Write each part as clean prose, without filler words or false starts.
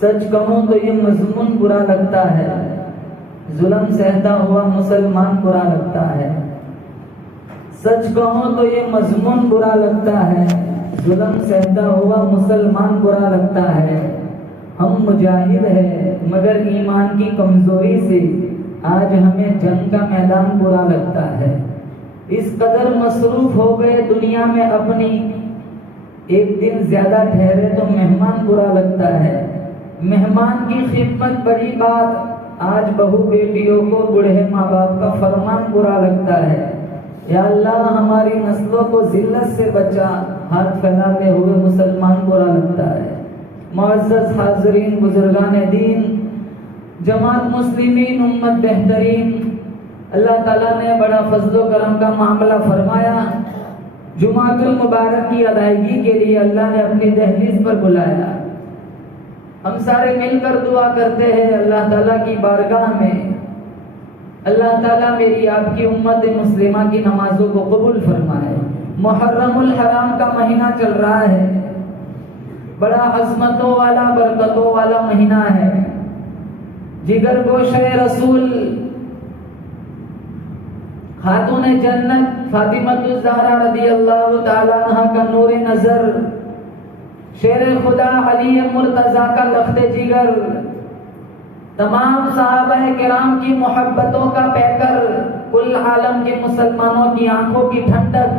सच कहूं तो ये मजमून बुरा लगता है, जुल्म सहता हुआ मुसलमान बुरा लगता है। सच कहूं तो ये मजमून बुरा लगता है, जुल्म सहता हुआ मुसलमान बुरा लगता है। हम मुजाहिद हैं मगर ईमान की कमजोरी से आज हमें जंग का मैदान बुरा लगता है। इस कदर मसरूफ हो गए दुनिया में अपनी, एक दिन ज्यादा ठहरे तो मेहमान बुरा लगता है। मेहमान की खिदमत बड़ी बात, आज बहू बेटियों को बूढ़े माँ बाप का फरमान बुरा लगता है। या अल्लाह हमारी नस्लों को जिल्लत से बचा, हाथ फैलाते हुए मुसलमान बुरा लगता है। मुअज़्ज़ज़ हाज़रीन, बुजुर्गान दीन, जमात मुस्लिमीन, उम्मत बेहतरीन, अल्लाह ताला ने बड़ा फजलो करम का मामला फरमाया। जुमातुल मुबारक की अदायगी के लिए अल्लाह ने अपनी दहलीज पर बुलाया। हम सारे मिलकर दुआ करते हैं अल्लाह ताला की बारगाह में, अल्लाह ताला मेरी आपकी उम्मत मुस्लिमा की नमाजों को कबूल फरमाए। मुहर्रमुल हराम का महीना चल रहा है, बड़ा अज़मतों वाला बरकतों वाला महीना है। जिगर गोशे रसूल खातून जन्नत फातिमतुज़ ज़हरा रज़ियल्लाहु ताला अन्हा का नूर नजर, शेर खुदा अली मुर्तजा का लख्ते जिगर, तमाम सहाबाए किराम की मोहब्बतों का पैकर, कुल आलम के मुसलमानों की आंखों की ठंडक,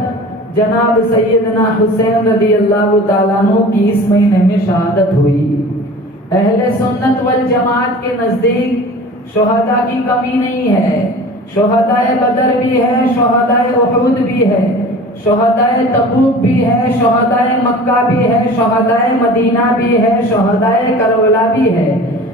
जनाब सैयदना हुसैन रज़ी अल्लाह ताला अन्हु की इस महीने में शहादत हुई। अहले सुन्नत वल जमात के नजदीक शुहदा की कमी नहीं है। शुहदाए बदर भी है, शुहदाए उहद भी है, शुहदाए तबूक भी है, शुहदाए मक्का भी है, शुहदाए मदीना भी है, शुहदाए करबला भी है।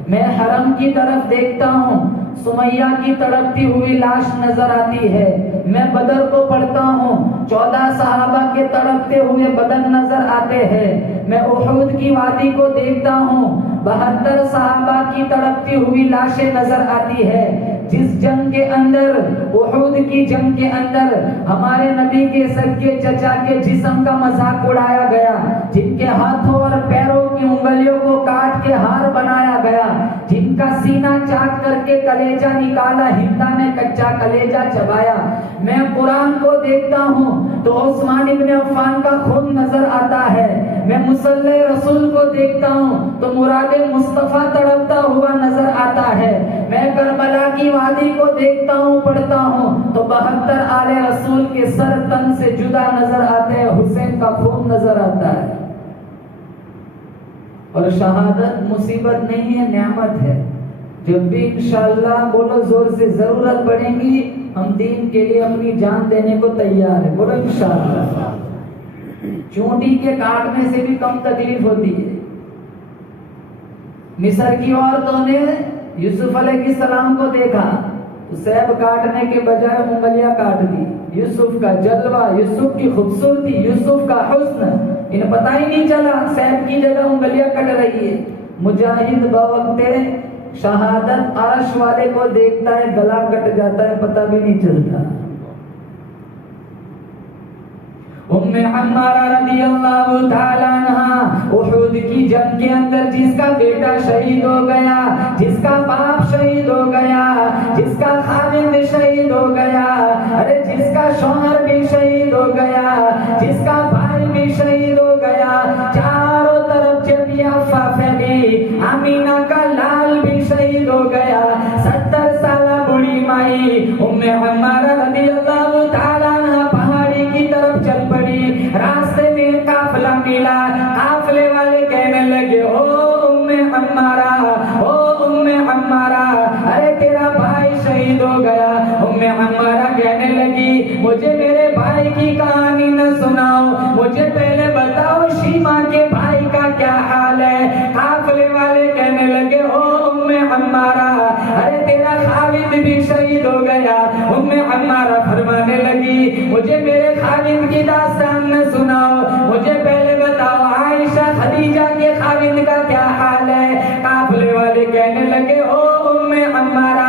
मैं हरम की तरफ देखता हूँ, सुमैया की तड़पती हुई लाश नजर आती है। मैं बदर को पढ़ता हूँ, 14 सहाबा के तड़पते हुए बदन नजर आते हैं। मैं उहद की वादी को देखता हूँ, 72 सहाबा की तड़पती हुई लाशें नजर आती है। जिस जंग के अंदर, उहद की जंग के अंदर हमारे नबी के सगे चचा के जिस्म का मजाक उड़ाया गया, जिनके हाथों और पैरों की उंगलियों को काट के हार बनाया गया, जिनका सीना चाट करके कलेजा निकाला, हिंदा ने कच्चा कलेजा चबाया। मैं कुरान को देखता हूँ तो उस्मान इब्न अफ़्फ़ान का खून नजर आता है। मैं मुसल्ले रसूल को देखता हूँ तो मुरादे मुस्तफा तड़पता हुआ नजर आता है। मैं करबला की वादी को देखता हूँ, पढ़ता हूँ तो 72 आले रसूल के सर तन से जुदा नजर आते हैं, हुसैन का खून नजर आता है। और शहादत मुसीबत नहीं है, नेमत है। जब भी इंशाअल्लाह, बोलो जोर से, जरूरत पड़ेगी हम दीन के लिए अपनी जान देने को तैयार है। बोलो इंशाअल्लाह। चूंटी के काटने से भी कम तकलीफ होती है। मिस्र की औरतों ने यूसुफ अलैहिस्सलाम को देखा तो सैब काटने के बजाय उंगलियां काट दी। यूसुफ का जलवा, यूसुफ की खूबसूरती, यूसुफ का हुस्न, इन्हें पता ही नहीं चला सैब की जगह उंगलियां कट रही है। मुजाहिद बवक्ते शहादत अर्श वाले को देखता है, गला कट जाता है, पता भी नहीं चलता। उम्मे अम्मारा रज़ियल्लाहु ताला अन्हा उहद की जंग के अंदर जिसका बेटा शहीद हो गया, जिसका बाप शहीद हो गया, जिसका खामिद शहीद हो गया, अरे जिसका शौहर भी शहीद हो गया, जिसका भाई भी शहीद हो गया, चारों तरफ जमिया फैली, आमीना का लाल भी शहीद हो गया। 70 साल बूढ़ी माई उम्मे अम्मारा रज़ियल्लाहु ताला अन्हा पहाड़ी की तरफ चल पड़ी। रास्ते में काफिला मिला, काफिले वाले कहने लगे, ओ उम्मे अम्मारा, ओ उम्मे अम्मारा, अरे तेरा भाई शहीद हो गया। उम्मे अम्मारा कहने लगी, मुझे मेरे भाई की कहानी न सुनाओ, मुझे पहले बताओ शीमा के भाई का क्या हाल है। काफिले वाले कहने लगे, ओ उम्मे अम्मारा, अरे तेरा खालिद भी शहीद हो गया। उम्मे अम्मारा फरमाने लगी, मुझे मेरे खालिद की दास्तान न सुनाओ, मुझे पहले बताओ आयशा खदीजा के खालिद का क्या हाल है। काफिले वाले कहने लगे, ओ उम्मे अम्मारा,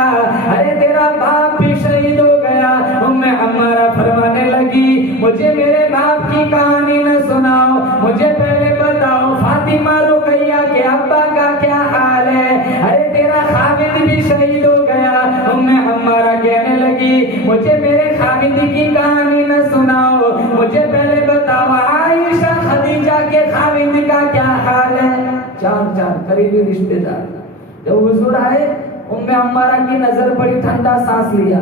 अरे तेरा बाप भी शहीद हो गया। उम्मे अम्मारा फरमाने लगी, मुझे मेरे बाप की कहानी न सुनाओ, मुझे पहले बताओ फातिमा रुकैया के अब्बा का क्या हाल है। अरे तेरा खालिद भी शहीद हो गया। उम्मे अम्मारा कहने लगी, मुझे मेरे खालिद की कहानी न सुनाओ, मुझे पहले बताओ आयशा खदीजा के खालिद का क्या हाल है। चार करीबी रिश्तेदार जब हुजूर आए, उम्मे अम्मारा की नजर पड़ी, ठंडा सांस लिया,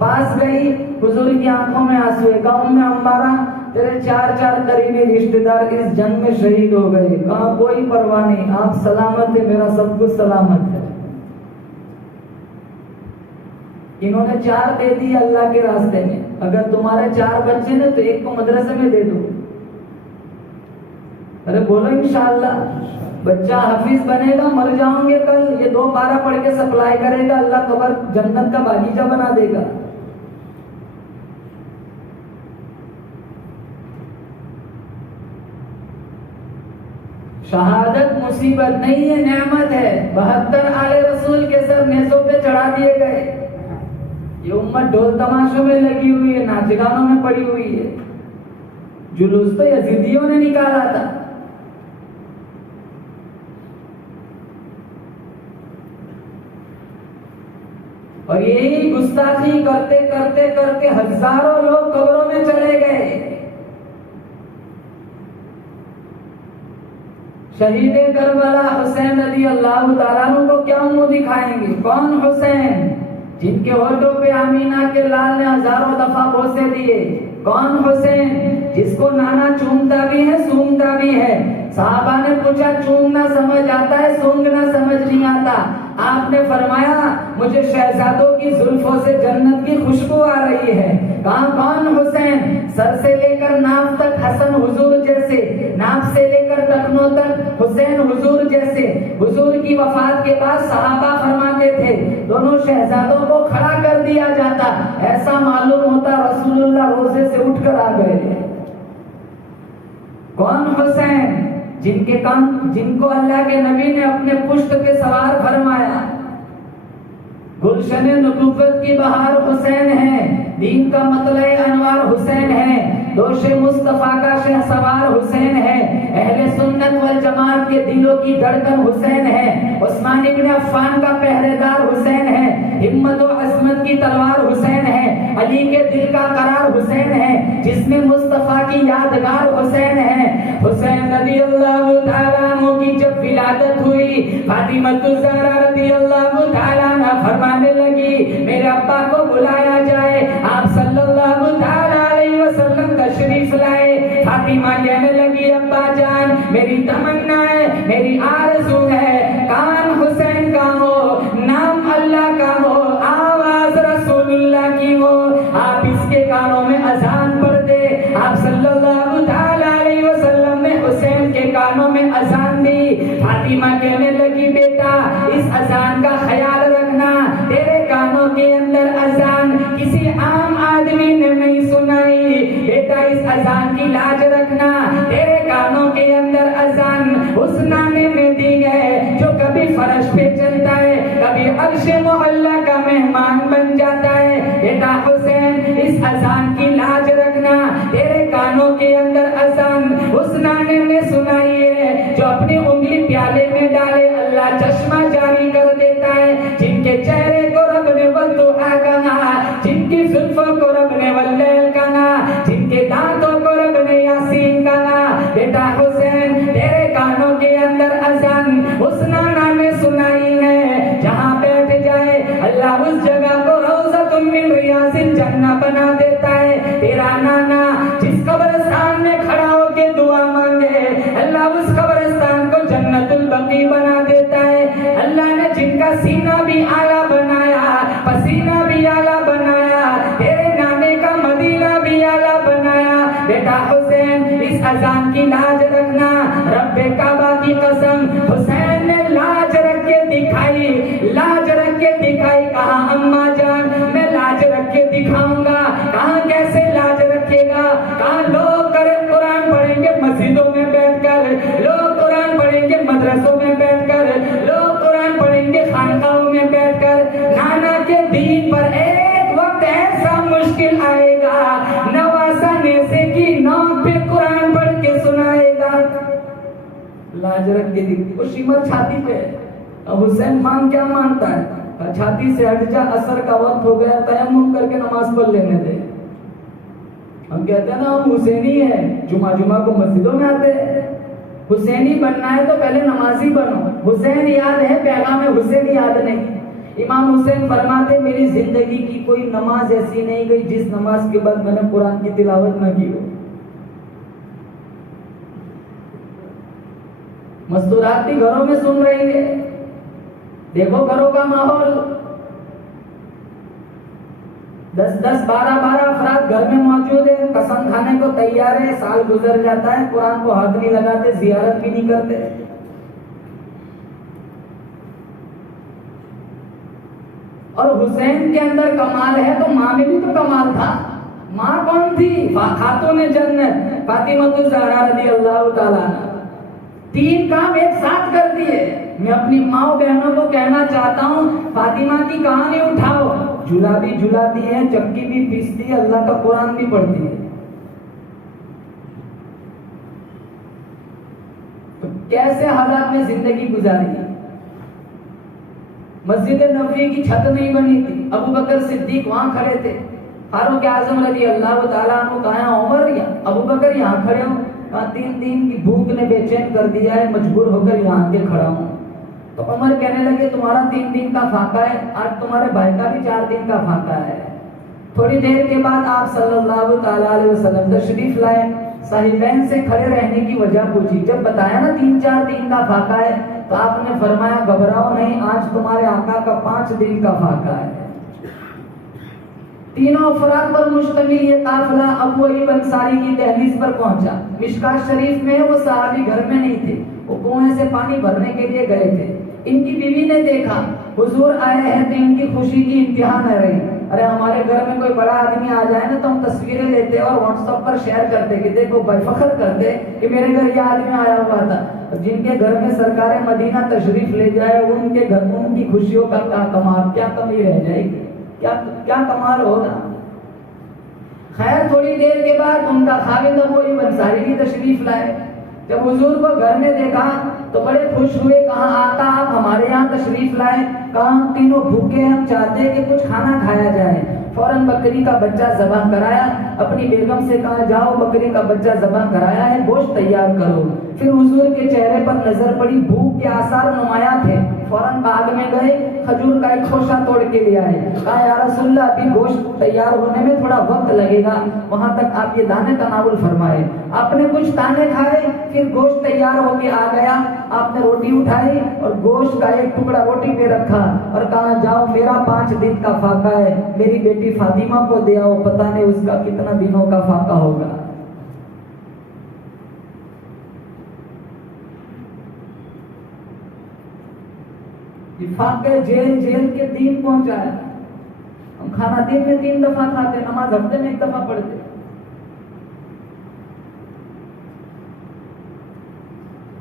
पास गई, हुजूर की आंखों में आंसू है। कहा, उम्मे अम्मारा, तेरे 4 करीबी रिश्तेदार इस जंग में शहीद हो गए। कहा, कोई परवाह नहीं, आप सलामत है, मेरा सब कुछ सलामत है। इन्होंने 4 दे दी अल्लाह के रास्ते में। अगर तुम्हारे 4 बच्चे ने तो एक को मदरसे में दे दो। अरे बोलो इंशाअल्लाह। बच्चा हाफिज बनेगा, मर जाओगे कल, ये 2 पारा पढ़ के सप्लाई करेगा, अल्लाह कबर जन्नत का बागीचा बना देगा। शहादत मुसीबत नहीं है, नेमत है। 72 आले रसूल के सर नेज़ों पे चढ़ा दिए गए। ये उम्मत ढोल तमाशों में लगी हुई है, नाच गानों में पड़ी हुई है। जुलूस तो यजीदियों ने निकाला था। और यही गुस्ताखी करते करते करते हजारों लोग कब्रों में चले गए। शहीद करबला हुसैन रज़ियल्लाहु ताला अन्हु को क्या मुंह दिखाएंगे? कौन हुसैन? जिनके होठों पे आमीना के लाल ने हजारों दफा बोसे दिए। कौन हुसैन? जिसको नाना चूमता भी है सूंघता भी है। साहबा ने पूछा चूमना समझ आता है, सूंघना समझ नहीं आता? आपने फरमाया मुझे शहजादों की जुल्फों से जन्नत की खुशबू आ रही है। कहा कौन हुसैन? सर से लेकर नाभ तक हसन हुजूर जैसे, नाभ से लेकर टखनों तक हुसैन हुजूर जैसे। हुजूर की वफात के बाद सहाबा फरमाते थे दोनों शहजादों को खड़ा कर दिया जाता, ऐसा मालूम होता रसूलुल्लाह रोजे से उठकर आ गए। कौन हुसैन? जिनको अल्लाह के नबी ने अपने पुष्ट पे सवार फरमाया। गुलशन नबुव्वत की बहार हुसैन है, दीन का मतलब अनवार हुसैन है, दोषे मुस्तफा का शहसवार हुसैन है, अहले सुन्नत वल जमात के दिलों की धड़कन हुसैन है, उस्मान इब्न अफ्फान का पहरेदार हुसैन है, हिम्मत और अज़मत की तलवार हुसैन है, अली के दिल का करार हुसैन है, जिसमें मुस्तफा की यादगार हुसैन है। हुसैन रज़ियल्लाहु तआला अन्हु की जब विलादत हुई, फातिमा ज़हरा रज़ियल्लाहु तआला अन्हा फरमाने लगी मेरे अब्बा को बुलाया जाए। आप सल्लल्लाहु तआला अलैहि वसल्लम तशरीफ लाए। फातिमा कहने लगी अब्बा जान मेरी तमन्ना है, मेरी आरज़ू है, कान हुसैन का हो, नाम अल्लाह का हो, आवाज रसूलुल्लाह की हो। आप इसके कानों में अजान पढ़ दे। आप सल्लल्लाहु तआला अलैहि वसल्लम ने हुसैन के कानों में अजान दी। फातिमा कहने लगी बेटा इस अजान का ख्याल रखना, तेरे कानों के अंदर अजान किसी आम आदमी ने नहीं सुनाई। बेटा इस अजान की लाज रखना, तेरे कानों के अंदर अजान उस नाने में दी है जो कभी फर्श पे चलता है, कभी अर्शे मोहल्ला का मेहमान बन जाता है। बेटा हुसैन इस अजान की लाज रखना, तेरे कानों के अंदर अजान उस नाने ने सुनाई है जो अपनी उंगली प्याले में डाले अल्लाह चश्मा जारी कर देता है, जिनके चेहरे को रब ने वद्दुहा कहा, जिनकी जुल्फों को रब ने वल्लैल कहा, जिनके दांतों को रब ने यासीन कहा। बेटा हुसैन तेरे कानों के अंदर अजान उस नाना ने सुनाई है, जहाँ बैठ जाए अल्लाह उस जगह को रौज़तुम मिन रियाज़िल जन्नह बना देता है। तेरा नाना जिस कब्रिस्तान में खड़ा होके दुआ मांगे अल्लाह उस कब्रिस्तान को जन्नतुल बकी बना देता है। अल्लाह ने जिनका सीना भी आला बनाया, पसीना भी आला बनाया, तेरे नाने का मदीना भी आला बनाया। बेटा हुसैन इस अजान की लाज रखना, रब्बे काबा की कसम हुसैन ने लाज रख के दिखाई, लाज रख के दिखाई। कहा अम्मा जान मैं लाज रख के दिखाऊंगा। कहा कैसे लाज रखेगा? कहा लोग कुरान पढ़ेंगे मस्जिदों में बैठकर, लोग कुरान पढ़ेंगे मदरसों में बैठकर, लोग कुरान पढ़ेंगे खानकाहों में बैठकर। नाना के दीन पर एक वक्त ऐसा मुश्किल आएगा, नवासा नेसे की नाम पे कुरान पढ़ के सुनाएगा। लाज रख के वो शिमर छाती पे। अब हुसैन मांग क्या मांगता है? छाती से हट जा, असर का वक्त हो गया, तयम्मुम करके नमाज पढ़ लेने दे। हम कहते हैं ना हम हुसैनी है, जुमा को मस्जिदों में आते हैं। हुसैनी बनना है तो पहले नमाजी बनो। हुसैन याद है, पैगाम हुसैन याद नहीं। इमाम हुसैन फरमाते मेरी जिंदगी की कोई नमाज ऐसी नहीं गई जिस नमाज के बाद मैंने कुरान की तिलावत न की हो। मस्तूराती घरों में सुन रही है, देखो घरों का माहौल। 10-10, 12-12 अफराद घर में मौजूद है, कसम खाने को तैयार है। साल गुजर जाता है, कुरान को हाथ नहीं लगाते, जियारत भी नहीं करते। और हुसैन के अंदर कमाल है तो माँ में भी तो कमाल था। माँ कौन थी? खातून जन्नत फातिमा ज़हरा रज़ियल्लाहु तआला अन्हा। 3 काम एक साथ कर दिए। मैं अपनी माँ बहनों को कहना चाहता हूँ फातिमा की कहानी उठाओ, झूला भी झुलाती है, चक्की भी पीसती है, अल्लाह का कुरान भी पढ़ती है। तो कैसे हालात में जिंदगी गुजारी। मस्जिद नबवी की छत नहीं बनी थी, अबू बकर सिद्दीक वहां खड़े थे, फारूक आजम रज़ियल्लाहु तआला अन्हु कहा उमर या अबू बकर यहाँ खड़े हो। कहा 3 दिन की भूख ने बेचैन कर दिया है, मजबूर होकर यहाँ के खड़ा हूँ। तो उमर कहने लगे तुम्हारा 3 दिन का फाका है, आज तुम्हारे भाई का भी 4 दिन का फाका है। थोड़ी देर के बाद आप सल्लल्लाहु ताला अलैहि वसल्लम तशरीफ लाए। साहिबैन से खड़े रहने की वजह पूछी। जब बताया ना 3-4 दिन का फाका है, तो आपने फरमाया घबराओ नहीं, आज तुम्हारे आका का 5 दिन का फाका है। तीनों अफराद पर मुश्तमिल ये काफिला अबू अय्यूब अंसारी की दहलीज पर पहुंचा। मिशकात शरीफ में वो सहाबी घर में नहीं थे, वो कुएं से पानी भरने के लिए गए थे। इनकी बीवी ने देखा हुजूर आए हैं, तो इनकी खुशी की इंतहा न रही। अरे हमारे घर में कोई बड़ा आदमी आ जाए ना, तो हम तस्वीरें लेते और व्हाट्सएप पर शेयर करते कि देखो भाई, फख्र करते कि मेरे घर ये आदमी आया हुआ था। जिनके घर में सरकार मदीना तशरीफ ले जाए, उनके घर में उनकी खुशियों का क्या कमाल, क्या कमी रह जाएगी, क्या कमाल होगा। खैर थोड़ी देर के बाद उनका खाविद अबू अय्यूब अंसारी भी तशरीफ लाए। जब हुजूर को घर में देखा तो बड़े खुश हुए। कहा आका आप हमारे यहाँ तशरीफ लाए, कहा हम तीनों भूखे, हम चाहते हैं कि कुछ खाना खाया जाए। फौरन बकरी का बच्चा ज़बाह कराया, अपनी बेगम से कहा जाओ बकरी का बच्चा ज़बाह कराया है, गोश्त तैयार करो। फिर हुजूर के चेहरे पर नजर पड़ी, भूख के आसार नुमाया थे। फौरन बाग में गए, खजूर का एक खोशा तोड़ के ले आए। कहा या रसूलल्लाह, अभी गोश्त तैयार होने में थोड़ा वक्त लगेगा, वहां तक आप ये दाने तनावुल फरमाए। आपने कुछ दाने खाए, फिर गोश्त तैयार होके आ गया। आपने रोटी उठाई और गोश्त का एक टुकड़ा रोटी पे रखा और कहा जाओ मेरा 5 दिन का फाका है, मेरी बेटी फातिमा को दे आओ, पता नहीं उसका कितना दिनों का फाका होगा। फाके जेल के दिन पहुंचाया। हम खाना दिन में 3 दफा खाते, नमाज हफ्ते में 1 दफा पढ़ते।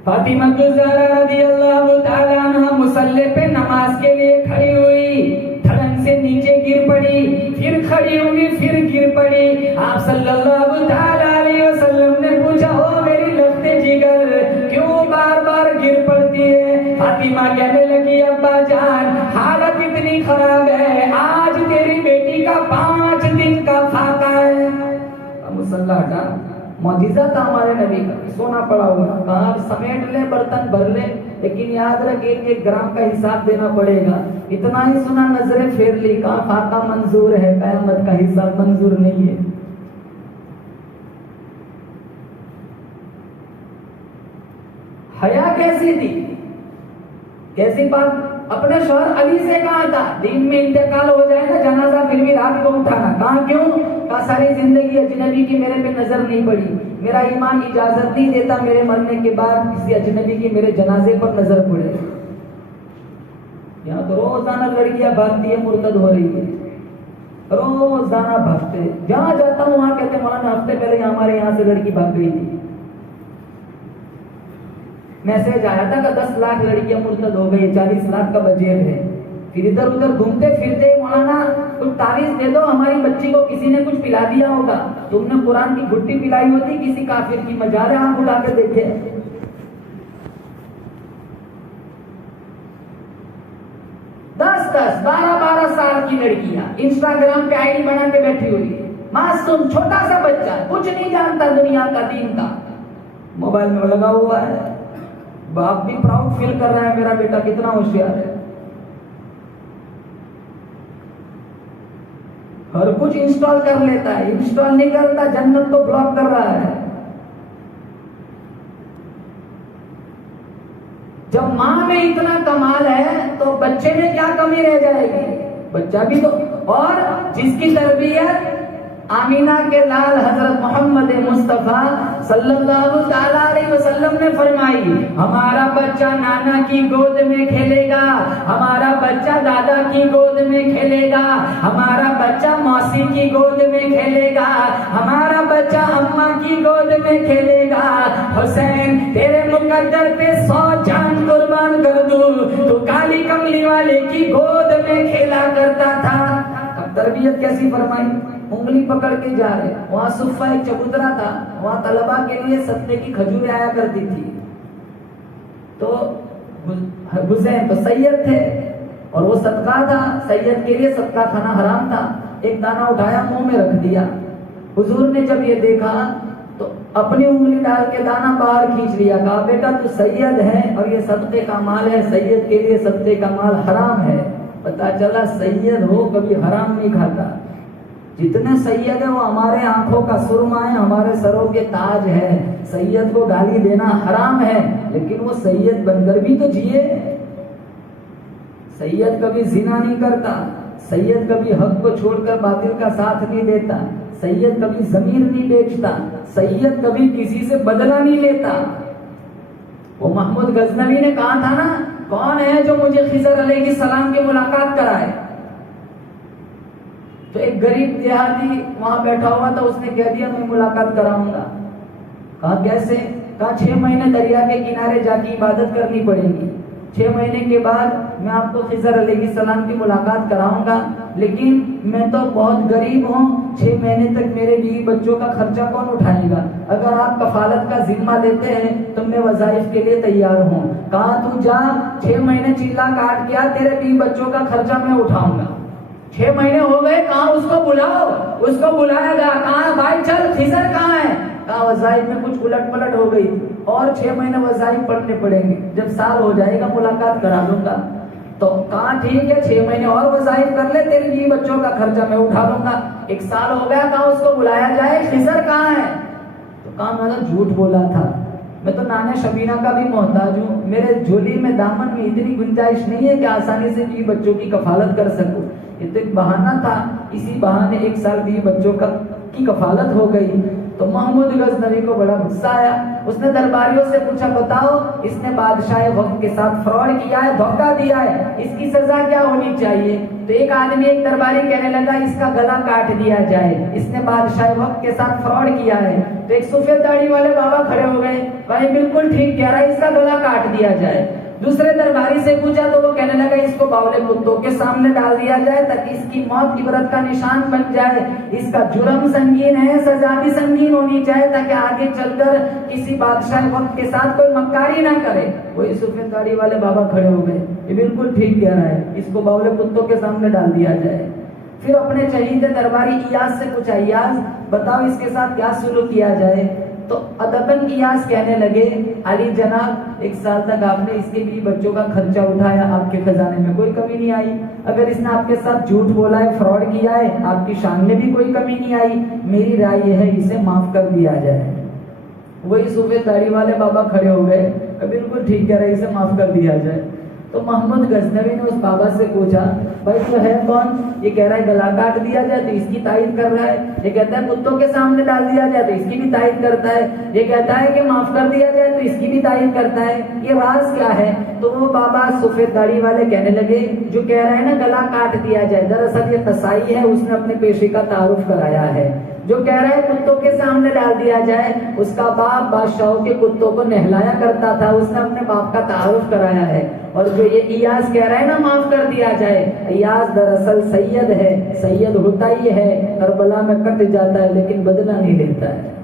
फातिमा ज़हरा रज़ियल्लाहु ताला अन्हा मुसल्ले पे नमाज के लिए खड़ी हुई, धड़न से नीचे गिर पड़ी, फिर खड़ी हुई, फिर गिर पड़ी। आप सल्लल्लाहु ताला अलैहि वसल्लम ने पूछा, ओ मेरी लफ्ते जिगर, क्यों बार-बार गिर पड़ती है? फातिमा कहने लगी, अब्बा जान हालत इतनी खराब है, आज तेरी बेटी का 5 दिन का फाका है। मुसल्ला हटा, मौजिज़ा था हमारे नबी का, सोना पड़ा हुआ। कहा समेट ले, बर्तन भर ले, लेकिन याद रख 1-1 ग्राम का हिसाब देना पड़ेगा। इतना ही सुना, नजरें फेर ली। कहा फाका मंजूर है, क़यामत का हिसाब मंजूर नहीं है। हया कैसी थी, कैसी बात। अपने शौहर अली से कहा था दिन में इंतकाल हो जाए ना जनाजा, फिर भी रात को उठाना। कहा क्यों? कहा सारी जिंदगी अजनबी की मेरे पे नजर नहीं पड़ी, मेरा ईमान इजाजत नहीं देता मेरे मरने के बाद किसी अजनबी की मेरे जनाजे पर नजर पड़े। यहाँ तो रोजाना लड़कियां भागती है, मुर्तद हो रही है, रोजाना भागते। जहां जाता हूँ वहां कहते मौलाना हफ्ते पहले हमारे यहाँ से लड़की भाग गई थी। मैसेज आया था कि 10 लाख लड़कियां मुर्तद हो गई, 40 लाख का बजट है। फिर इधर उधर घूमते फिरते मौलाना कुछ तावीज दे दो, हमारी बच्ची को किसी ने कुछ पिला दिया होगा। तुमने कुरान की गुट्टी पिलाई होती किसी काफिर की, मजार है, आंख उठा के देखे। 10-10, 12-12 साल की लड़कियां इंस्टाग्राम पे आईडी बना के बैठी हुई है। मासूम छोटा सा बच्चा, कुछ नहीं जानता दुनिया का, दीन का, मोबाइल में लगा हुआ है। बाप भी प्राउड फील कर रहा है, मेरा बेटा कितना होशियार है, हर कुछ इंस्टॉल कर लेता है। इंस्टॉल नहीं करता, जन्नत तो ब्लॉक कर रहा है। जब माँ में इतना कमाल है तो बच्चे में क्या कमी रह जाएगी? बच्चा भी तो, और जिसकी तरबियत आमीना के लाल हजरत मोहम्मद मुस्तफा सल्लल्लाहु ताला अलैहि वसल्लम ने फरमाई, हमारा बच्चा नाना की गोद में खेलेगा, हमारा बच्चा दादा की गोद में खेलेगा, हमारा बच्चा मौसी की गोद में खेलेगा, हमारा बच्चा अम्मा की गोद में खेलेगा। हुसैन तेरे मुकद्दर पे 100 जान कुर्बान कर दूं, तो काली कमली वाले की गोद में खेला करता था। अब तरबियत कैसी फरमाई, उंगली पकड़ के जा रहे। वहां सुफ़ा एक चबूतरा था, वहां तलबा के लिए सत्ते की खजूरें आया करती थी। तो हुसैन तो सैयद थे और वो सदका था, सैयद के लिए सदका खाना हराम था। एक दाना उठाया, मुंह में रख दिया। हुजूर ने जब ये देखा तो अपनी उंगली डाल के दाना बाहर खींच लिया। कहा बेटा तू सैयद है और ये सदके का माल है, सैयद के लिए सदके का माल हराम है। पता चला सैयद हो कभी हराम नहीं खाता। जितने सैयद है वो हमारे आंखों का सुरमा है, हमारे सरों के ताज है। सैयद को गाली देना हराम है, लेकिन वो सैयद बनकर भी तो जिए। सैयद कभी जिना नहीं करता, सैयद कभी हक को छोड़कर बातिल का साथ नहीं देता, सैयद कभी जमीर नहीं बेचता, सैयद कभी किसी से बदला नहीं लेता। वो महमूद गजनवी ने कहा था ना, कौन है जो मुझे खिजर अलैहिस्सलाम की मुलाकात कराए। तो एक गरीब देहाती वहां बैठा हुआ था, उसने कह दिया मैं मुलाकात कराऊंगा। कहा कैसे? कहा 6 महीने दरिया के किनारे जाके इबादत करनी पड़ेगी, 6 महीने के बाद मैं आपको खिजर अलैहिस्सलाम की मुलाकात कराऊंगा, लेकिन मैं तो बहुत गरीब हूँ, 6 महीने तक मेरे बीवी बच्चों का खर्चा कौन उठाएगा? अगर आप कफालत का जिम्मा देते हैं तो मैं वज़ाइफ के लिए तैयार हूँ। कहा तू जा, 6 महीने चिल्ला काट किया, तेरे बीवी बच्चों का खर्चा मैं उठाऊंगा। 6 महीने हो गए, कहा उसको बुलाओ। उसको बुलाया गया, कहा भाई चल, खिजर कहाँ है? कहा वज़ाइफ में कुछ उलट पलट हो गई और 6 महीने वज़ाइफ पढ़ने पड़ेंगे, जब साल हो जाएगा मुलाकात करा दूंगा। तो कहा ठीक है, 6 महीने और वज़ाइफ कर ले, तेरे बीवी बच्चों का खर्चा मैं उठा दूंगा। 1 साल हो गया, कहा उसको बुलाया जाए, खिजर कहाँ है? तो कहा मैंने झूठ बोला था, मैं तो नाने शबीना का भी मोहताज हूँ, मेरे झोली में दामन में इतनी गुंजाइश नहीं है कि आसानी से बीवी बच्चों की कफालत कर सकूं। ये तो एक बहाना था, इसी बहाने 1 साल बीवी बच्चों की कफालत हो गई। तो महमूद गजनवी को बड़ा गुस्सा आया। उसने दरबारियों से पूछा, बताओ इसने बादशाह वक्त के साथ फ्रॉड किया है, धोखा दिया है, इसकी सजा क्या होनी चाहिए? तो एक आदमी, एक दरबारी कहने लगा इसका गला काट दिया जाए, इसने बादशाह वक्त के साथ फ्रॉड किया है। तो एक सफेद दाढ़ी वाले बाबा खड़े हो गए, भाई बिल्कुल ठीक कह रहा है, इसका गला काट दिया जाए। दूसरे दरबारी से पूछा तो वो कहने लगा इसको बावले कुत्तों के सामने डाल दिया जाए ताकि इसकी मौत इबरत का निशान बन जाए, इसका जुर्म संगीन है, सजा भी संगीन होनी चाहिए ताकि आगे चलकर किसी बादशाह वक्त के साथ कोई मक्कारी ना करे। वही सफेद दाढ़ी वाले बाबा खड़े हो गए, ये बिल्कुल ठीक कह रहा है, इसको बावले कुत्तों के सामने डाल दिया जाए। फिर अपने चहीते दरबारी इयाज से पूछा, इयाज बताओ इसके साथ क्या सुलूक किया जाए? तो अदबन इयाज कहने लगे, अली जनाब 1 साल तक आपने इसके भी बच्चों का खर्चा उठाया, आपके खजाने में कोई कमी नहीं आई। अगर इसने आपके साथ झूठ बोला है, फ्रॉड किया है, आपकी शान में भी कोई कमी नहीं आई। मेरी राय यह है इसे माफ कर दिया जाए। वही सफेद दाढ़ी वाले बाबा खड़े हो गए, बिल्कुल ठीक कह रहे, इसे माफ कर दिया जाए। तो मोहम्मद गजनवी ने उस बाबा से पूछा, भाई तो है कौन? ये कह रहा है गला काट दिया जाए तो इसकी तारीफ कर रहा है, ये कहता है कुत्तों के सामने डाल दिया जाए तो इसकी भी तारीफ करता है, ये कहता है कि माफ कर दिया जाए तो इसकी भी तारीफ करता है, ये राज क्या है? तो वो बाबा सफेद दाढ़ी वाले कहने लगे, जो कह रहा है ना गला काट दिया जाए, दरअसल ये कसाई है, उसने अपने पेशे का तारुफ कराया है। जो कह रहा है कुत्तों के सामने डाल दिया जाए, उसका बाप बादशाहों के कुत्तों को नहलाया करता था, उसने अपने बाप का तारुफ कराया है। और जो ये इयाज कह रहा है ना माफ कर दिया जाए, इयाज दरअसल सैयद है, सैयद होता ही है, करबला में कट जाता है लेकिन बदला नहीं लेता है।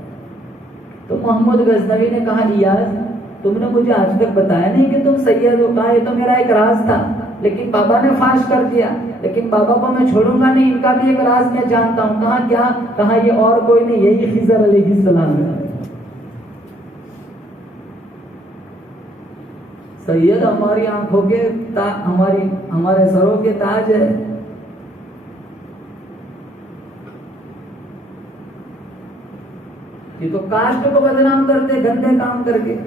तो मोहम्मद गजनवी ने कहा, इयाज तुमने मुझे आज तक बताया नहीं कि तुम सैयद हो। कहा ये तो मेरा एक राज था, लेकिन बाबा ने फाश कर दिया, लेकिन बाबा को मैं छोड़ूंगा नहीं, इनका भी एक राज मैं जानता हूँ। कहा क्या? कहा ये और कोई नहीं, यही खिजर अलैहिस्सलाम है। सैयद हमारी आंखों के हमारे सरों के ताज है। ये तो कास्ट को बदनाम करते गंदे काम करके।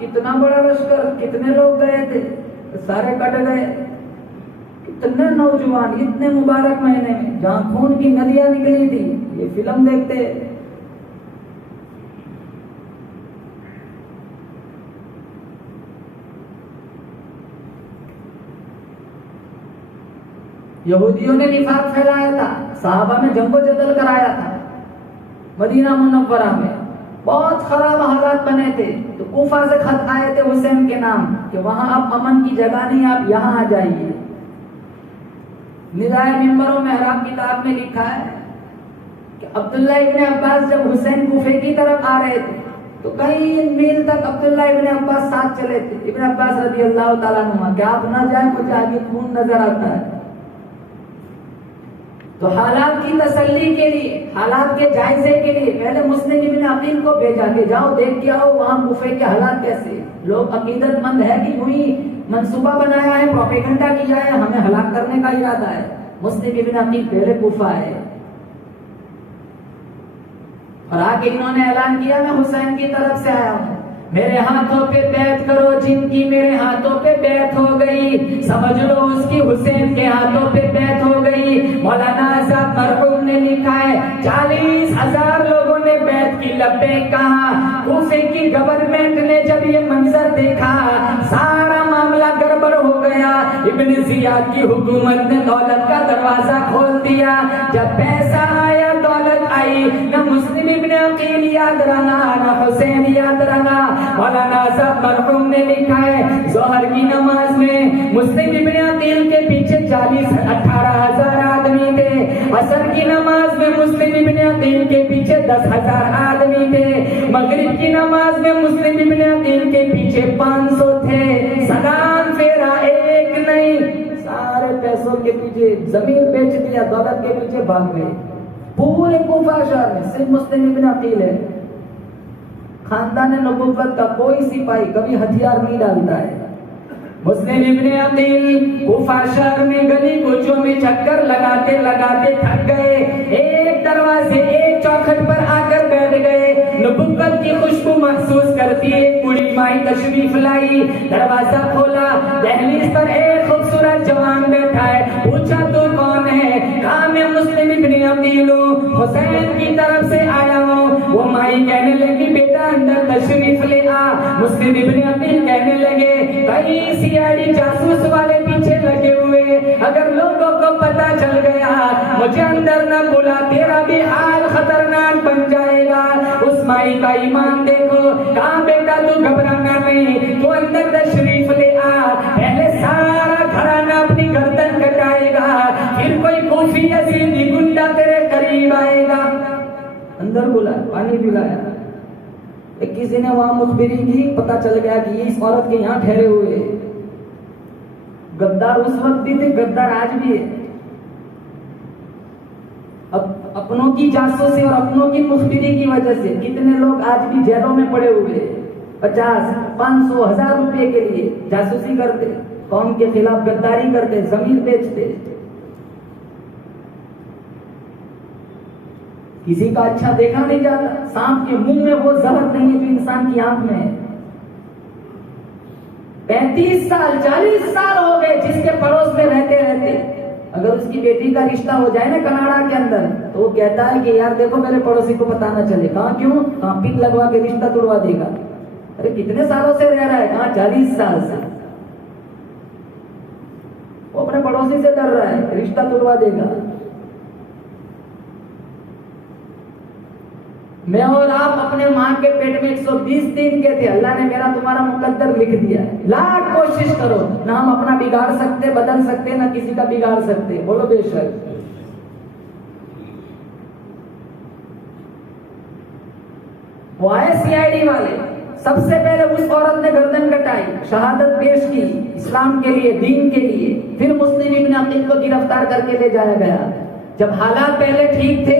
कितना बड़ा लश्कर, कितने लोग गए थे, सारे कट गए। कितने नौजवान इतने मुबारक महीने में जहां खून की नदियां निकली थी, ये फिल्म देखते। यहूदियों ने निफाक फैलाया था, सहाबा में जंगो जदल कराया था, मदीना मुनव्वरा में बहुत खराब हालात बने थे। तो कूफा से खत आए थे हुसैन के नाम कि वहां अब अमन की जगह नहीं, आप यहाँ आ जाइए। निदाए मिंबरों मेहराब किताब में लिखा है कि अब्दुल्ला इब्ने अब्बास जब हुसैन कूफे की तरफ आ रहे थे तो कई मील तक अब्दुल्ला इब्ने अब्बास साथ चले थे, इब्ने अब्बास रज़ी अल्लाह ताला अन्हुमा, कि आप ना जाए, मुझे आगे खून नजर आता है। तो हालात की तसल्ली के लिए, हालात के जायजे के लिए पहले मुस्लिम इब्ने अकील को भेजा कि जाओ देख के आओ वहां कुफे के हालात कैसे। लोग अकीदतमंद है कि वही मंसूबा बनाया है, प्रोपेगेंडा किया है, हमें हलाक करने का इरादा है। मुस्लिम इब्न अकील पहले कुफा है और आके इन्होंने ऐलान किया मैं हुसैन की तरफ से आया हूं, मेरे हाथों पे बैत करो, जिनकी मेरे हाथों पे बैत हो गई समझ लो उसकी हुसैन के हाथों पे बैत हो गई। मौलाना आजाद मरहूम ने लिखा है 40,000 लोगों ने बैत की लब्बैक कहा। कूफे की गवर्नमेंट ने जब ये मंजर देखा सारा मामला गड़बड़ हो गया। इब्न जियाद की हुकूमत ने दौलत का दरवाजा खोल दिया। जब पैसा आया दौलत आई, न मुस्लिम इब्न अकील याद रहा न हुसैन याद रहा। मौलाना आजाद मरहूम ने लिखा है जोहर की नमाज में मुस्लिम इब्न अकील के पीछे 18,000 आदमी थे, असर की नमाज में मुस्लिम इब्न अकील के पीछे 10,000 आदमी थे, मगरिब की नमाज में मुस्लिम इब्न अकील के पीछे 500 थे। सलाम फेरा एक नहीं, सारे पैसों के पीछे जमीन बेच दिया, दौलत के पीछे भाग गए। पूरे कूफा शहर में सिर्फ मुस्लिम इब्न अकील है। खानदान नबूवत का कोई सिपाही कभी हथियार नहीं डालता है। मुस्लिम इब्न अकील कूफा शहर में गली कूचों में चक्कर लगाते लगाते थक गए। एक दरवाजे एक चौखट पर आकर बैठ गए। नबूवत की खुशबू महसूस करती एक बूढ़ी माई तशरीफ लाई। दरवाजा खोला, दहलीज पर एक खूबसूरत जवान बैठा है। पूछा तू कौन है? कहा मैं मुस्लिम इब्न अकील हूँ, हुसैन की तरफ से आया हूँ। वो माई कहने लगी बेटा अंदर तशरीफ ले आ। मुस्लिम इब्न अकील कहने लगे कई सीआईडी जासूस वाले पीछे लगे हुए, अगर लोगों को पता चल गया मुझे अंदर न बुला, तेरा भी हाल खतरनाक बन जाएगा। उस माई का ईमान देखो। कहा बेटा तू घबराना नहीं, तू अंदर तशरीफ ले आ, पहले सारा घराना अपनी गर्दन कटाएगा, फिर कोई कूफी यजीदी गुंडा तेरे करीब आएगा। अंदर बुला, पानी पिलाया। किसी ने वहां मुखबिरी की, पता चल गया कि ये इस औरत के यहाँ ठहरे हुए। गद्दार उस वक्त भी थे, गद्दार आज भी है। अब अपनों की जासूसी और अपनों की मुखबिरी की वजह से कितने लोग आज भी जेलों में पड़े हुए, 50, 500, 1000 रुपए के लिए जासूसी करते, कौम के खिलाफ गद्दारी करते, जमीन बेचते। किसी का अच्छा देखा नहीं जाता। सांप के मुंह में वो जहर नहीं है जो इंसान की आंख में है। 35 साल 40 साल हो गए जिसके पड़ोस में रहते रहते, अगर उसकी बेटी का रिश्ता हो जाए ना कनाडा के अंदर, तो वो कहता है कि यार देखो मेरे पड़ोसी को पता ना चले। कहा क्यों? कहा पिक लगवा के रिश्ता तोड़वा देगा। अरे कितने सालों से रह रहा है? कहा 40 साल से। वो अपने पड़ोसी से डर रहा है, रिश्ता तोड़वा देगा। मैं और आप अपने माँ के पेट में 120 दिन के थे, अल्लाह ने मेरा तुम्हारा मुकद्दर लिख दिया। लाख कोशिश करो, ना हम अपना बिगाड़ सकते, बदल सकते, ना किसी का बिगाड़ सकते। बोलो बेशक। वो आए सीआईडी वाले, सबसे पहले उस औरत ने गर्दन कटाई, शहादत पेश की इस्लाम के लिए, दीन के लिए। फिर मुस्लिम इब्न अकील को गिरफ्तार करके ले जाया गया। जब हालात पहले ठीक थे,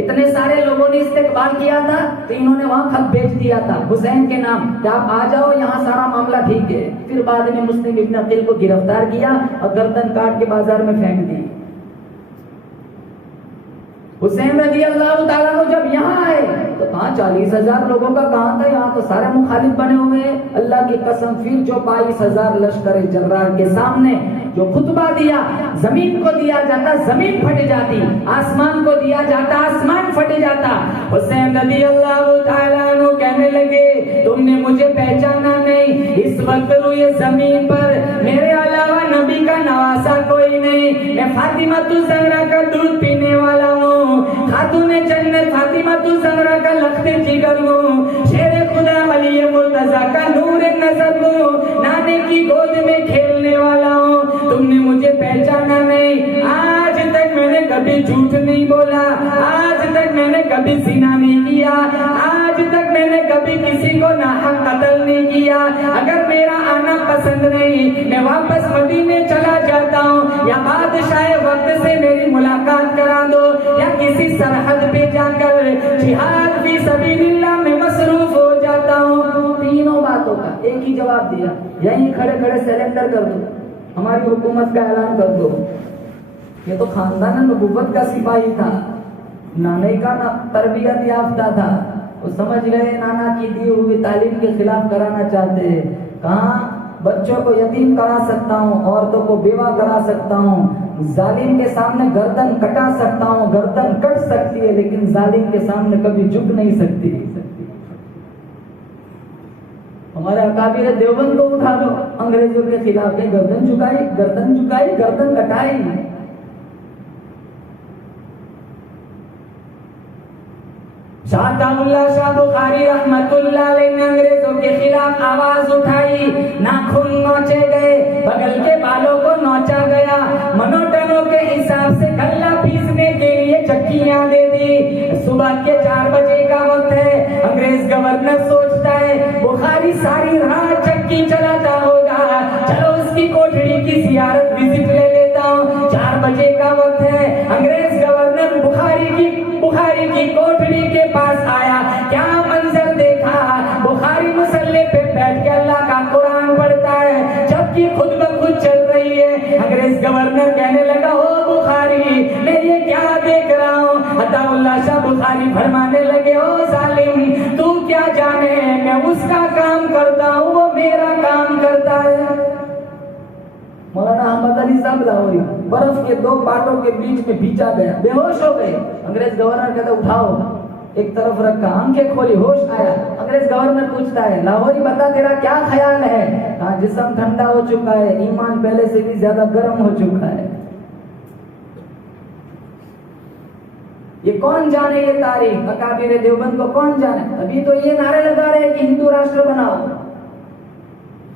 इतने सारे लोगों ने इस्तेकबाल किया था, तो इन्होंने वहां खत भेज दिया था हुसैन के नाम कि आप आ जाओ, यहाँ सारा मामला ठीक है। फिर बाद में मुस्लिम इब्न अकील को गिरफ्तार किया और गर्दन काट के बाजार में फेंक दी। हुसैन रजी अल्लाह ताला को जब यहाँ आए तो कहा 40,000 लोगों का कहाँ था, यहाँ तो सारे मुखालिफ बने हुए हैं। अल्लाह की कसम, फिर जो 22,000 लश्कर जर्रार के सामने जो खुतबा दिया, जमीन को दिया जाता जमीन फट जाती, आसमान को दिया जाता आसमान फट जाता। हुसैन रजी अल्लाह ताला अन्हु कहने लगे तुमने मुझे पहचाना नहीं, इस वक्त ये जमीन पर मेरे अलावा नबी का नवासा कोई नहीं। मैं फातिमा तु ज़हरा का दूध पीने वाला हूँ, खातूने जन्नत फातिमा तु ज़हरा का लख्ते जिगर हूँ, शेर खुदा अली मुर्तजा का नूर नज़र हूँ, नाने की गोद में खेलने वाला हूँ। तुमने मुझे पहचाना नहीं। आज तक मैंने कभी झूठ नहीं बोला, आज तक मैंने कभी ज़िना नहीं किया, आज तक मैंने कभी किसी को नाहक कत्ल नहीं किया। अगर मेरा आना पसंद नहीं, मैं वापस मदीने चला जाता हूँ, या बादशाह वक्त से मेरी मुलाकात करा दो, या किसी सरहद पे जाकर जिहाद फी सबीलिल्लाह में जवाब दिया, यहीं खड़े खड़े सरेंडर कर दो, हमारी हुकूमत का ऐलान कर दो। ये तो खानदान नबूवत का सिपाही था, नाने का ना तरबियत याफ्ता था। वो समझ गए नाना की दी हुई तालीम के खिलाफ कराना चाहते हैं। कहाँ बच्चों को यतीम करा सकता हूँ, औरतों को बेवा करा सकता हूँ, जालिम के सामने गर्दन कटा सकता हूँ, गर्दन कट सकती है लेकिन जालिम के सामने कभी झुक नहीं सकती। हमारे अकाबिर देवबंद को उठा लो, अंग्रेजों के खिलाफ गर्दन झुकाई, गर्दन झुकाई, गर्दन कटाई। शाहताउल्लाह शाह बुखारी रहमतुल्लाह अलैह ने अंग्रेजों के खिलाफ आवाज उठाई, नाखून नोचे गए, बगल के बालों को नोचा गया, मनोटनों के हिसाब से गल्ला पीसने के लिए चक्कियां दे दी। सुबह के 4 बजे का वक्त है, अंग्रेज गवर्नर सोचता है बुखारी सारी रात चक्की चलाता होगा, चलो उसकी कोठरी की जियारत विजिट ले लेता हूँ। 4 बजे का वक्त है, अंग्रेज गवर्नर बुखारी की कोठरी के पास आया। क्या मंजर देखा, बुखारी मुसल्ले पे बैठ के अल्लाह का कुरान पढ़ता है, जबकि खुद ब खुद चल रही है। अंग्रेज गवर्नर कहने लगा, हो बुखारी मैं ये क्या देख रहा हूँ। अताउल्लाह शाह बुखारी फरमाने लगे, ओ जालिम तू क्या जाने, मैं उसका काम करता हूँ, वो मेरा काम करता है। मौलाना अहमद अली साहब लाहौरी बर्फ के 2 पाटों के बीच में भींचा गया, बेहोश हो गए। अंग्रेज गवर्नर कहता उठाओ, एक तरफ रखा, आंखें खोली, होश आया। अंग्रेज गवर्नर पूछता है, लाहौरी बता तेरा क्या ख्याल है। कहा जिस्म ठंडा हो चुका है, ईमान पहले से भी ज्यादा गर्म हो चुका है। ये कौन जाने ये तारीख, अकाबिर देवबंद को कौन जाने। अभी तो ये नारे लगा रहे हैं कि हिंदू राष्ट्र बनाओ,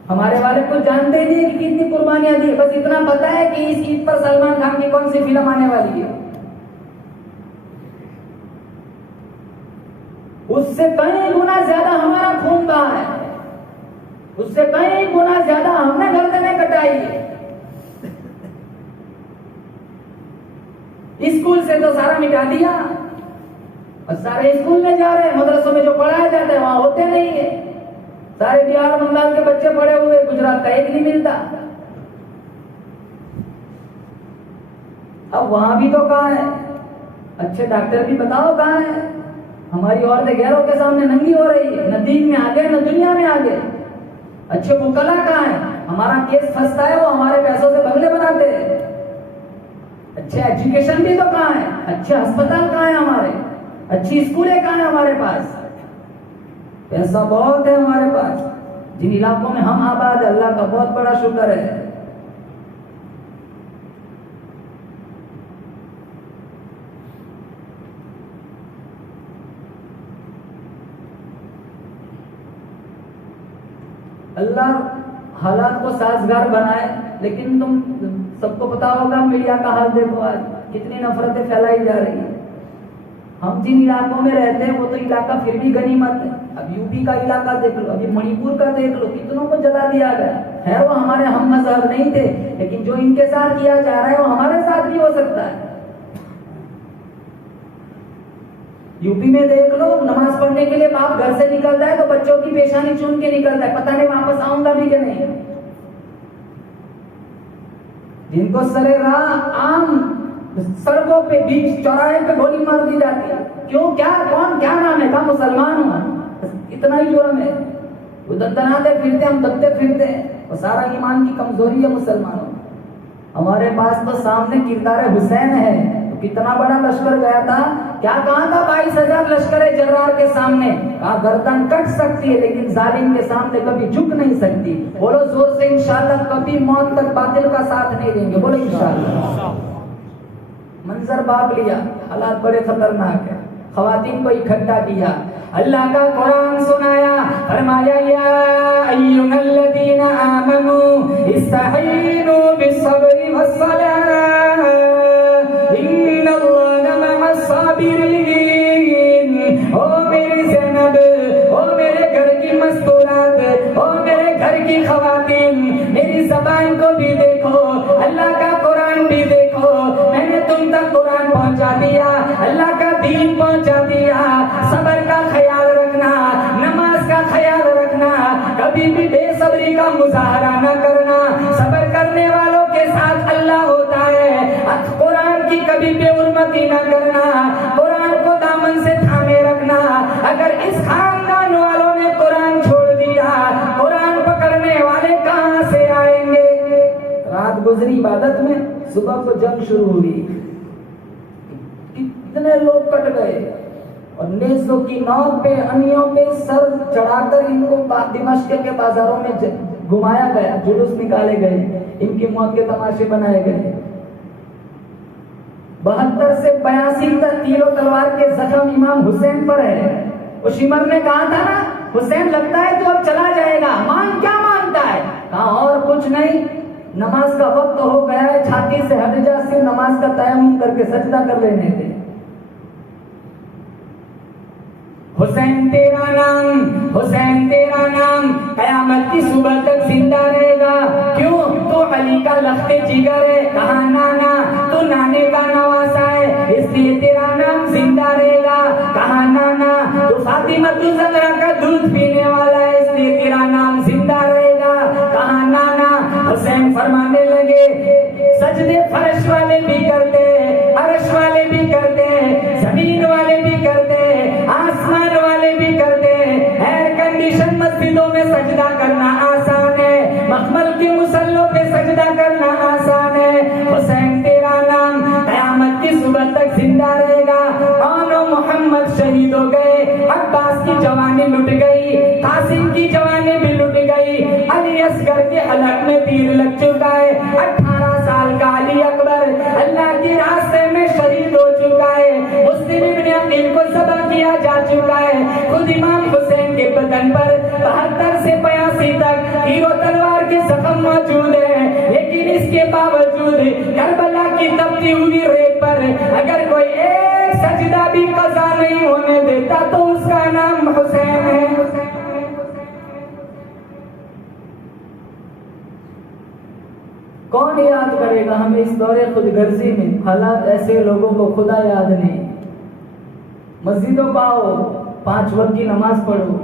हमारे वाले कुछ जानते नहीं है कि कितनी कुर्बानियां दी। बस इतना पता है कि इस ईद पर सलमान खान की कौन सी फिल्म आने वाली है। उससे कई गुना ज्यादा हमारा खून बहा है, उससे कई गुना ज्यादा हमने गर्दनें कटाई है। स्कूल से तो सारा मिटा दिया, और सारे स्कूल में जा रहे हैं, मदरसों में जो पढ़ाया जाता है वहां होते नहीं है। सारे बिहार बंगाल के बच्चे पढ़े हुए, गुजरात का एक नहीं मिलता। अब वहां भी तो कहाँ है, अच्छे डॉक्टर भी बताओ कहाँ है। हमारी औरतें गैरों के सामने नंगी हो रही है, न दीन में आगे न दुनिया में आगे। अच्छे मुकल्ला कहाँ है, हमारा केस फंसता है वो हमारे पैसों से बंगले बनाते हैं। अच्छे एजुकेशन भी तो कहाँ है, अच्छे अस्पताल कहाँ है हमारे, अच्छी स्कूलें कहाँ है हमारे पास। पैसा बहुत है हमारे पास, जिन इलाकों में हम आबाद है अल्लाह का बहुत बड़ा शुक्र है। अल्लाह हालात को साजगार बनाए, लेकिन तुम सबको पता होगा मीडिया का हाल देखो, आज कितनी नफरतें फैलाई जा रही है। हम जिन इलाकों में रहते हैं वो तो इलाका फिर भी गनीमत है। अब यूपी का इलाका देख लो, अभी मणिपुर का देख लो, कितनों को जला दिया गया है। वो हमारे हम मजहब नहीं थे, लेकिन जो इनके साथ किया जा रहा है वो हमारे साथ भी हो सकता है। यूपी में देख लो, नमाज पढ़ने के लिए बाप घर से निकलता है तो बच्चों की पेशानी चूम के निकलता है, पता नहीं वापस आऊंगा भी कि नहीं। जिनको सरेगा आम सड़कों पे बीच चौराहे पे गोली मार दी जाती है, क्यों, क्या, कौन, क्या नाम है, कहा मुसलमान हुआ, इतना ही जुर्म है। वो दंदनाते फिरते, हम दबते फिरते, और सारा ईमान की कमजोरी है मुसलमानों। हमारे पास तो सामने किरदार हुसैन है, तो कितना बड़ा लश्कर गया था। क्या कहा था 22,000 लश्कर जर्रार के सामने, कहा गर्दन कट सकती है लेकिन जालिम के सामने कभी झुक नहीं सकती। बोलो जोर से इंशाअल्लाह, कभी मौत तक बातिल का साथ नहीं देंगे, बोलो इंशाअल्लाह। मंजर बाप लिया, हालात बड़े खतरनाक है, खवातीन को इकट्ठा किया, अल्लाह का कुरान सुनाया, फरमाया या अय्युहल्लज़ीना आमनू इस्तईनू बिस्सब्रि वस्सलाह इन्नल्लाहा मअस-साबिरीन। ओ मेरी ज़ैनब, ओ मेरे घर की मस्तूरात, ओ मेरे घर की खवातीन, मेरी ज़बान को भी देखो, अल्लाह का कुरान भी देखो। मैंने तुम तक कुरान पहुंचा दिया, अल्लाह का दीन पहुंचा दिया। सब्र का ख्याल रखना, नमाज का ख्याल रखना, कभी भी बेसब्री का मुजाहरा न करना, सब्र करने वालों के साथ अल्लाह होता है। कुरान की कभी बेहुरमती न करना, कुरान को दामन से थामे रखना। अगर इस खानदान वालों ने कुरान छोड़ दिया, कुरान पकड़ने वाले कहां से आएंगे? रात गुजरी इबादत में, सुबह को जंग शुरू हुई, कितने लोग कट गए और नेज़ों की नोक पे, अनियों पे सर चढ़ाकर इनको दिमाश्क के बाजारों में घुमाया गया, जुलूस निकाले गए, इनकी मौत के तमाशे बनाए गए। 72 से 82 तक तीरों तलवार के जख्म इमाम हुसैन पर है। वो शिमर ने कहा था ना, हुसैन लगता है तो अब चला जाएगा, मान क्या मानता है? कहा और कुछ नहीं, नमाज का वक्त हो गया है, छाती से हट जा, सिर्फ नमाज का तयम्मुम करके सजदा कर लेने दे। हुसैन तेरा नाम, हुसैन तेरा नाम कयामत की सुबह तक जिंदा रहेगा। क्यों? तो अली का लख्ते जिगर है। कहा नाना, तो नाने का नवासा है, इसलिए तेरा नाम जिंदा रहेगा। कहा नाना, तो फातिमा तू ज़हरा का दूध पीने वाला है, इसलिए तेरा नाम जिंदा रहेगा। कहा नाना। हुसैन फरमाने लगे, सजदे फर्श वाले भी करते, अर्श वाले भी करते, जमीन वाले भी करते, आसमान वाले भी करते। एयर कंडीशन मस्जिदों में सजदा करना आसान है, मखमल के मुसल्लों पे सजदा करना आसान है। हुसैन तेरा नाम कयामत की सुबह तक जिंदा रहेगा। और मोहम्मद शहीद हो गए, अब्बास की जवानी लुट गई, कासिम की जवानी भी लुट गई, अली असगर के हलक में तीर लग चुका है। 18 साल का अली अकबर अल्लाह के रास्ते में शहीद हो चुका है। मुस्लिम इब्न अकील को ज़बह किया जा चुका है। खुद इमाम हुसैन के बदन पर 72 से 82 तक तीरों तलवार के जख्म मौजूद है, लेकिन इसके बावजूद करबला की तपती हुई रेत पर अगर कोई एक सजदा भी कज़ा नहीं होने देता तो उसका नाम हुसैन है। कौन याद करेगा हमें इस दौरे खुदगर्जी में? हालात ऐसे, लोगों को खुदा याद नहीं। मस्जिदों को आओ, 5 वक्त की नमाज पढ़ो।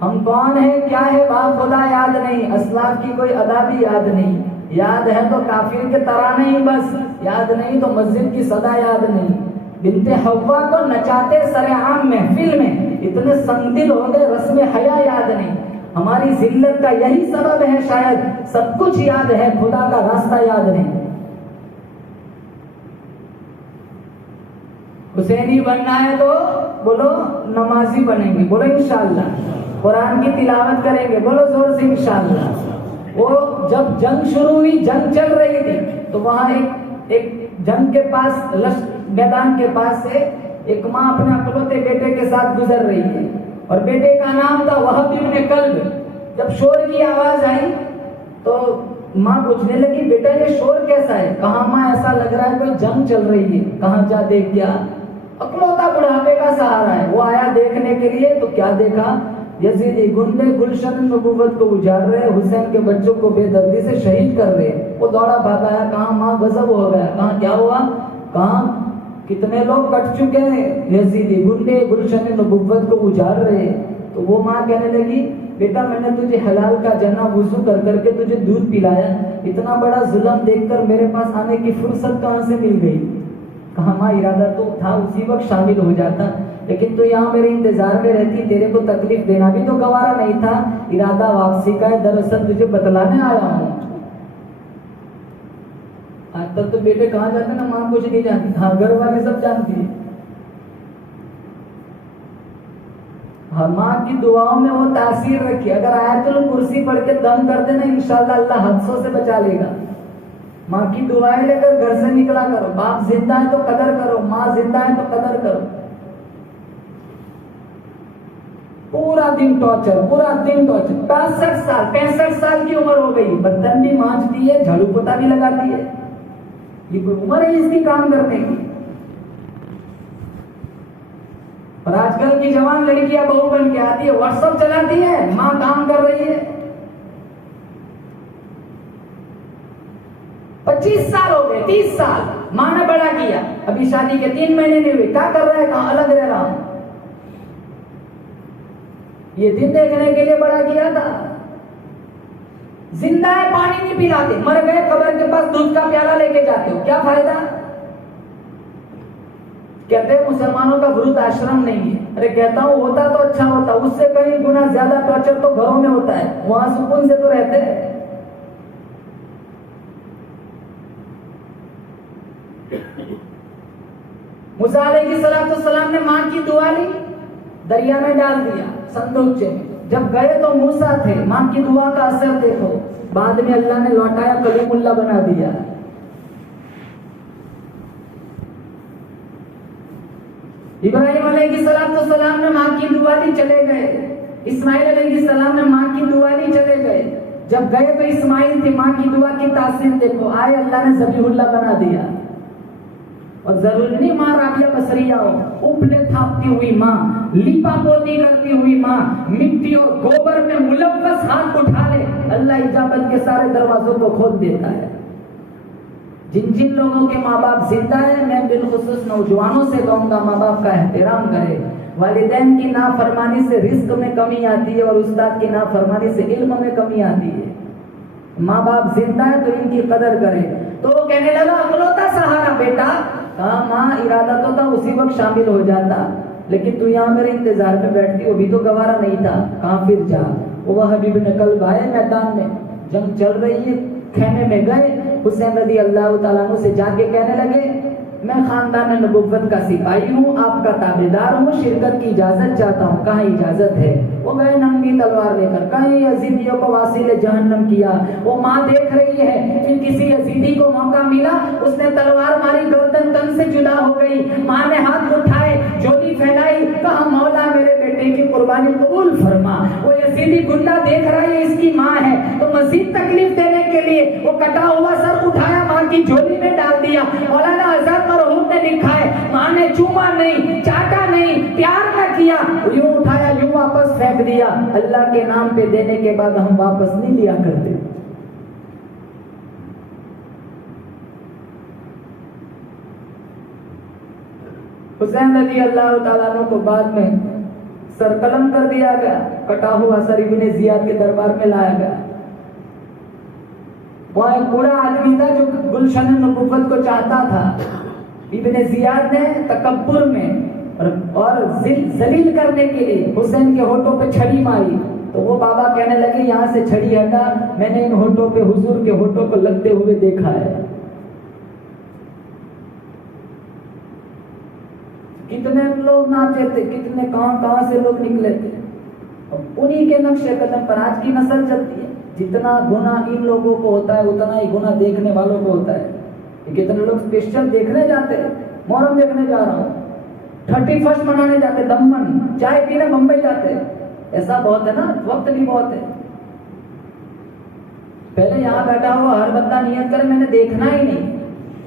हम कौन है, क्या है, बाप खुदा याद नहीं, असलाफ की कोई अदा भी याद नहीं। याद है तो काफिर के तराने ही बस, याद नहीं तो मस्जिद की सदा याद नहीं। बिनते हव्वा को नचाते सरेआम महफिल में इतने संदिल हो गए, रस्म हया याद नहीं। हमारी जिल्लत का यही सबब है, शायद सब कुछ याद है, खुदा का रास्ता याद नहीं। हुसैनी बनना है तो बोलो नमाजी बनेंगे, बोलो इंशाअल्लाह। कुरान की तिलावत करेंगे, बोलो जोर से इंशाअल्लाह। वो जब जंग शुरू हुई, जंग चल रही थी, तो वहां एक जंग के पास, मैदान के पास से एक माँ अपने अकलौते बेटे के साथ गुजर रही है और बेटे का नाम था वहब इब्न कल्ब। जब शोर की आवाज आई तो माँ पूछने लगी, बेटा ये शोर कैसा है? कहा माँ ऐसा लग रहा है कोई जंग चल रही है। कहा जा देख, क्या? अकलौता बुढ़ापे का सहारा है, वो आया देखने के लिए तो क्या देखा? यजीदी गुंडे गुलशन नबूवत को उजाड़ रहे, हुसैन के बच्चों को बेदर्दी से शहीद कर रहे। वो दौड़ा भागा आया, कहा माँ गजब हो गया। कहा क्या हुआ? कहा कितने लोग कट चुके हैं, यजीदी गुंडे गुलशन नबूवत को उजाड़ रहे। तो वो माँ कहने लगी, बेटा मैंने तुझे हलाल का जना वुजू कर करके तुझे दूध पिलाया, इतना बड़ा जुल्म देखकर मेरे पास आने की फुर्सत कहाँ से मिल गई? कहा माँ इरादा तो था उसी वक्त शामिल हो जाता, लेकिन तू यहाँ मेरे इंतजार में रहती, तेरे को तकलीफ देना भी तो गवारा नहीं था। इरादा वापसी का है, दरअसल तुझे बतलाने आया हूँ। आज तक तो बेटे कहाँ जाते ना, माँ कुछ नहीं जानती, हाँ घर वाले सब जानती है। हाँ, माँ की दुआओं में वो तासीर रखी। अगर आयतुल कुर्सी पढ़ के दम कर देना, इंशाल्लाह अल्लाह हादसों से बचा लेगा। माँ की दुआएं लेकर घर से निकला करो। बाप जिंदा है तो कदर करो, माँ जिंदा है तो कदर करो। पूरा दिन टॉर्चर, पूरा दिन टॉर्चर। 65 साल की उम्र हो गई, बर्तन भी मांजती है, झाड़ू पोता भी लगाती है। ये कोई उम्र है इसकी काम करने की? और आजकल की जवान लड़कियां बहू बन के आती है, व्हाट्सएप चलाती है, माँ काम कर रही है। 25 साल हो गए, 30 साल माँ ने बड़ा किया, अभी शादी के 3 महीने नहीं हुए, क्या कर रहा है? कहाँ अलग रह रहा हूं। ये दिन देखने के लिए बड़ा किया था। जिंदा है पानी नहीं पिलाते, मर गए कब्र के पास दूध का प्याला लेके जाते हो, क्या फायदा? कहते हैं मुसलमानों का वृद्ध आश्रम नहीं है। अरे कहता हूं होता तो अच्छा होता, उससे कहीं गुना ज्यादा टॉर्चर तो घरों में होता है, वहां सुकून से तो रहते हैं। मूसा अलैहिस्सलाम ने मां की दुआ ली, दरिया में डाल दिया संदूकचे में। जब गए तो मूसा थे, मां की दुआ का असर देखो, बाद में अल्लाह ने लौटाया, कलीमुल्लाह बना दिया। इब्राहिम अलैहिस्सलाम ने मां की दुआ ली, चले गए। इस्माइल अलैहिस्सलाम ने मां की दुआ ली, चले गए। जब गए तो इस्माइल थे, मां की दुआ की तासीर देखो, आए अल्लाह ने ज़बीहुल्लाह बना दिया। और जरूरी नहीं मां राबिया बसरिया हो, उपले थापती हुई मां, लिपा पोती करती हुई मां, मिट्टी और गोबर में मुलव्वस हाथ उठा ले, अल्लाह इजाबत के सारे दरवाजों को खोल देता है। जिन जिन लोगों के माँ बाप जिंदा है, मैं बिलखुसूस नौजवानों से कहूंगा माँ बाप का एहतराम करे। वालिदैन की नाफरमानी से रिस्क में कमी आती है और उस्ताद की नाफरमानी से इल्म में कमी आती है। माँ बाप जिंदा है तो इनकी कदर करें। तो वो कहने लगा अकलौता सहारा बेटा, कहा माँ इरादा तो था उसी वक्त शामिल हो जाता, लेकिन तू यहाँ मेरे इंतजार में बैठती, वो भी तो गवारा नहीं था, कहाँ फिर जा। वो हबीब ने कल आए मैदान में, जंग चल रही है, खेमे में गए, हुसैन रज़ी अल्लाह तआला अन्हु से जाके कहने लगे मैं खानदान नबुव्वत का सिपाही हूँ, आपका ताबेदार हूँ, शिरकत की इजाजत चाहता हूँ, कहाँ इजाजत है? वो गए नंगी तलवार लेकर, कहीं यजीदियों को वासिले जहन्नम किया। वो माँ देख रही है, फिर किसी यजीदी को मौका मिला, उसने तलवार मारी, गर्दन तन से जुदा हो गई। माँ ने हाथ उठाए, झोली फैलाई, कहा मौला मेरे बेटे की कुर्बानी कबूल फरमा। वो यजीदी गुंडा देख रहा है इसकी माँ है, तो मजीद तकलीफ देने के लिए वो कटा हुआ सर उठाया, माँ की झोली में डाल दिया। मौलाना आजाद मरहूम ने लिखा है, माँ ने चूमा नहीं, चाटा नहीं, प्यार न किया, यूं उठाया यूं वापस फेंक दिया। अल्लाह के नाम पे देने के बाद हम वापस नहीं लिया करते। हुसैन रज़ी अल्लाह तआला अन्हु को बाद में सरकलम कर दिया गया, कटा हुआ सर इब्ने जियाद के दरबार में लाया गया। वह एक बूढ़ा आदमी था जो गुलशन नबुव्वत को चाहता था। इब्ने जियाद ने तकब्बुर में और जलील करने के लिए हुसैन के होठों पे छड़ी मारी, तो वो बाबा कहने लगे यहाँ से छड़ी हटा, मैंने इन होठों पे हुजूर के होठों को लगते हुए देखा है। कितने लोग नाचे थे, कितने कहां से लोग निकले थे, उन्हीं के नक्शे कदम पर आज की नस्ल चलती है। जितना गुना इन लोगों को होता है उतना ही गुना देखने वालों को होता है। कितने लोग स्पेशल देखने जाते हैं, मोहर्रम देखने जा रहा हूँ, 31 मनाने जाते, दमन चाय पीने मुंबई जाते, ऐसा बहुत है ना, वक्त भी बहुत है। पहले यहाँ बैठा हुआ हर बंदा नियत करे मैंने देखना ही नहीं।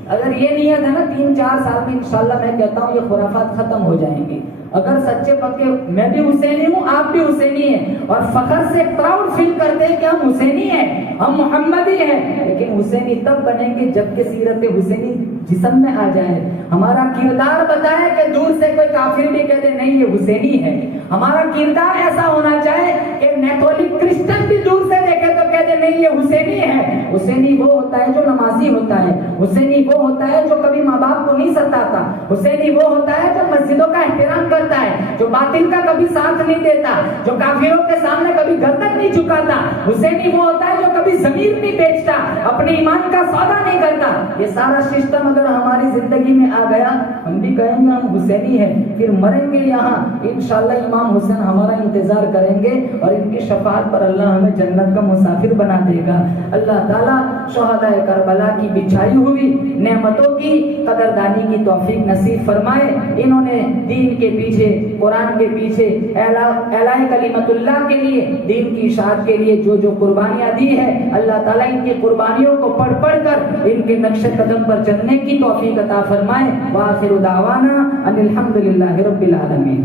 अगर ये नियत है ना 3-4 साल में इंशाल्लाह मैं कहता हूँ ये खुराफात खत्म हो जाएंगी। अगर सच्चे पक्के मैं भी हुसैनी हूँ, आप भी हुसैनी हैं, और फखर से प्राउड फील करते हैं कि हम हुसैनी हैं, हम मोहम्मदी हैं, लेकिन हुसैनी तब बनेंगे जबकि सीरत हुसैनी जिस्म में आ जाए, हमारा किरदार बताए कि दूर से कोई काफिर भी कहते नहीं ये हुसैनी है। हमारा किरदार ऐसा होना चाहिए कि कैथोलिक क्रिश्चियन भी दूर से देखे तो कहते नहीं ये हुसैनी है। हुसैनी वो होता है जो नमाजी होता है, हुसैनी वो होता है जो कभी माँ बाप को नहीं सताता, हुसैनी वो होता है जो मस्जिदों का एहतराम करता है, जो बातिल का कभी साथ नहीं देता, जो काफिरों के सामने कभी गर्दन नहीं झुकाता। हुसैनी वो होता है जो कभी जमीर नहीं बेचता, अपने ईमान का सौदा नहीं करता। ये सारा सिस्टम अगर हमारी जिंदगी में आ गया, हम भी कहेंगे हम हुसैनी हैं, फिर मरेंगे यहाँ इंशाल्लाह इमाम हुसैन हमारा इंतजार करेंगे और इनकी शफाअत पर अल्लाह हमें जन्नत का मुसाफिर बना देगा। अल्लाह ताला शुहदाए करबला की बिछाई हुई नेमतों की कदरदानी की तौफीक नसीब फरमाए। इन्होंने दीन के पीछे, कुरान के पीछे, एलाए कलिमतुल्लाह के लिए, दीन की इशाअत के लिए जो जो कुर्बानियां दी है, अल्लाह ताला इनकी कुर्बानियों को पढ़ पढ़ कर इनके नक्शे कदम पर चलने की तौफीक अता फरमाए। व आखिरु दावाना अनिल हम्दुलिल्लाहि रब्बिल आलमीन।